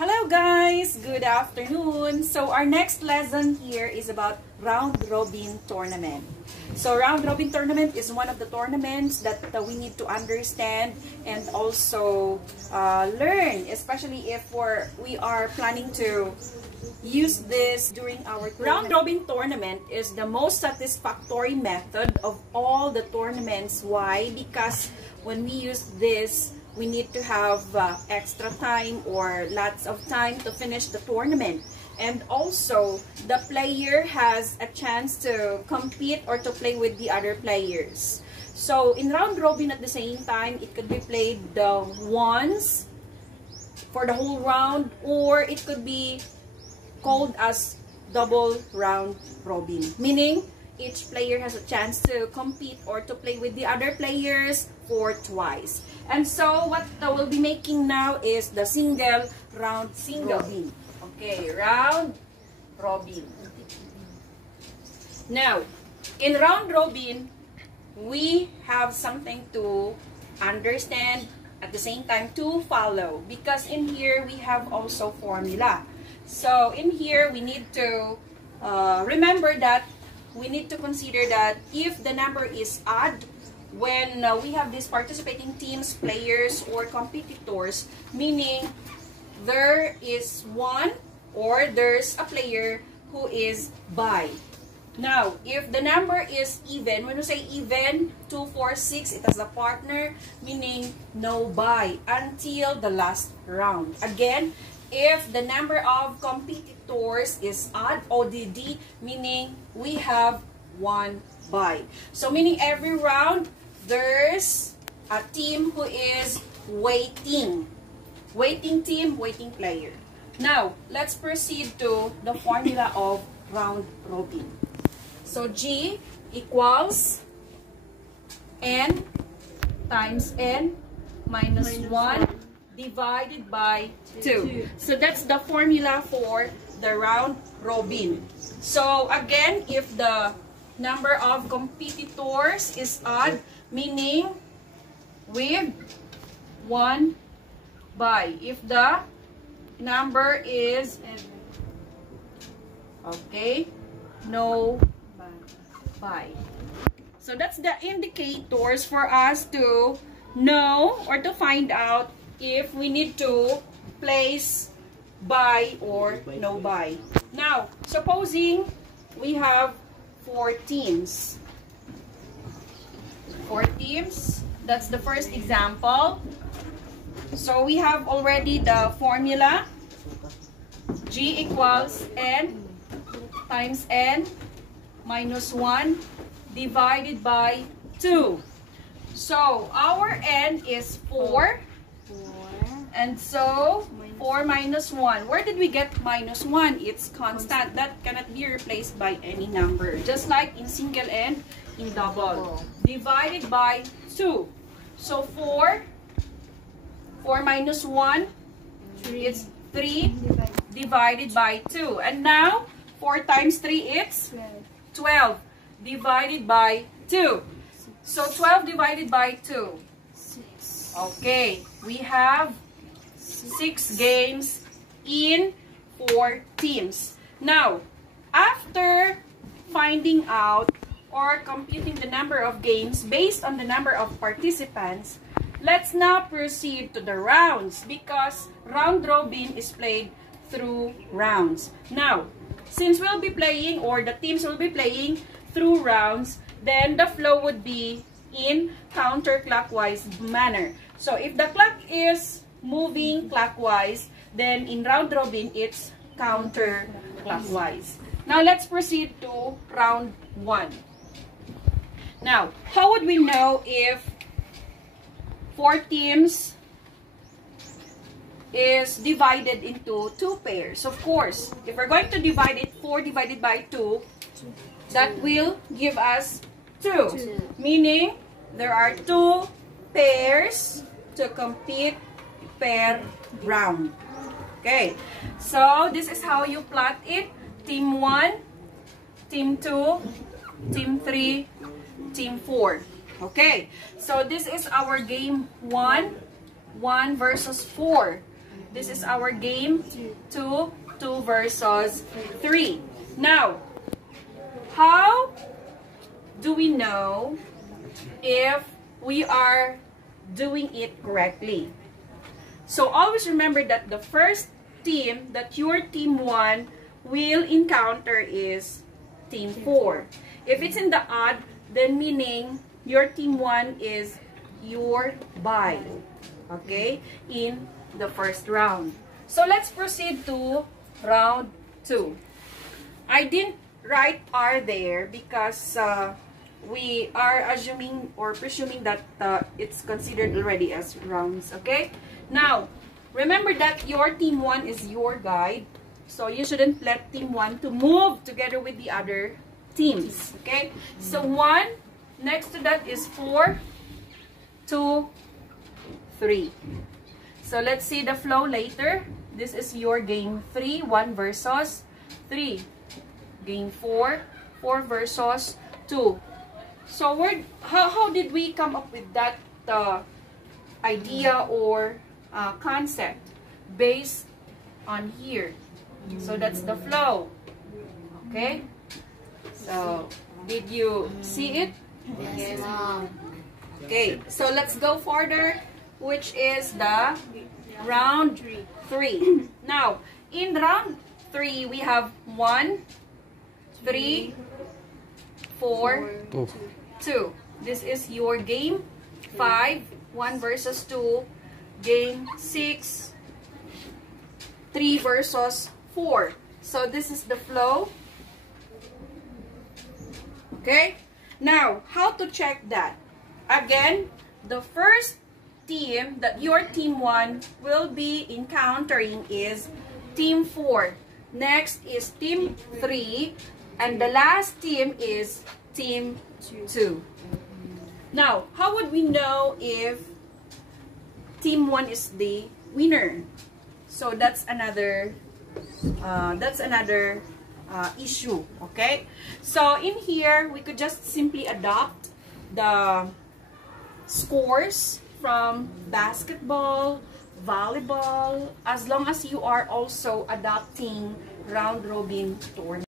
Hello guys! Good afternoon! So our next lesson here is about round robin tournament. So round robin tournament is one of the tournaments that we need to understand and also learn, especially if we are planning to use this during our tournament. Round robin tournament is the most satisfactory method of all the tournaments. Why? Because when we use this, we need to have extra time or lots of time to finish the tournament. And also, the player has a chance to compete or to play with the other players. So, in round robin at the same time, it could be played once for the whole round, or it could be called as double round robin. Meaning, each player has a chance to compete or to play with the other players for twice. And so what we'll be making now is the single round robin. Okay, round robin. Now, in round robin, we have something to understand at the same time to follow, because in here we have also formula. So in here we need to remember that we need to consider that if the number is odd, when we have these participating teams, players, or competitors, meaning there is one or there's a player who is by. Now, if the number is even, when we say even, 2, 4, 6, it has a partner, meaning no by until the last round. Again, if the number of competitors is odd, ODD, meaning we have one by. So meaning every round, there's a team who is waiting. Waiting team, waiting player. Now, let's proceed to the formula of round robin. So G equals N times N minus 1 divided by 2. So that's the formula for the round robin. So again, if the number of competitors is odd, meaning with one by. If the number is okay, no by. So that's the indicators for us to know or to find out if we need to place by or no by. Now, supposing we have 4 teams. 4 teams, that's the first example. So we have already the formula. G equals N times N minus 1 divided by 2. So our N is 4. And so, 4 minus 1. Where did we get minus 1? It's constant. That cannot be replaced by any number. Just like in single and in double. Divided by 2. So, 4 minus 1, it's 3 divided by 2. And now, 4 times 3, it's 12 divided by 2. So, 12 divided by 2. Okay, we have 6 games in 4 teams. Now, after finding out or computing the number of games based on the number of participants, let's now proceed to the rounds, because round robin is played through rounds. Now, since we'll be playing, or the teams will be playing through rounds, then the flow would be in counterclockwise manner. So if the clock is moving clockwise, then in round robin it's counterclockwise. Now let's proceed to round 1. Now, how would we know if 4 teams is divided into 2 pairs? Of course, if we're going to divide it, 4 divided by 2, that will give us 2. Meaning, there are 2 pairs to compete per round. Okay, so this is how you plot it. Team 1, Team 2, Team 3, Team 4. Okay, so this is our game 1, 1 versus 4. This is our game 2, 2 versus 3. Now, how do we know if we are doing it correctly? So always remember that the first team that your team 1 will encounter is team 4. If it's in the odd, then meaning your team 1 is your bye, okay, in the first round. So let's proceed to round 2. I didn't write R there because we are assuming or presuming that it's considered already as rounds, okay? Now, remember that your team 1 is your guide, so you shouldn't let team 1 to move together with the other teams, okay? So 1, next to that is 4, 2, 3. So let's see the flow later. This is your game 3, 1 versus 3. Game 4, 4 versus 2. So how did we come up with that idea or concept? Based on here. So that's the flow. Okay? So, did you see it? Yes, Okay, so let's go further, which is the round 3. Now, in round 3, we have 1, 3, 4, 2. This is your game 5, 1 versus 2. Game 6, 3 versus 4. So this is the flow. Okay? Now, how to check that? Again, the first team that your team 1 will be encountering is team 4. Next is team 3. And the last team is team 2. Now, how would we know if team 1 is the winner? So that's another issue, okay? So in here, we could just simply adopt the scores from basketball, volleyball, as long as you are also adopting round robin tournament.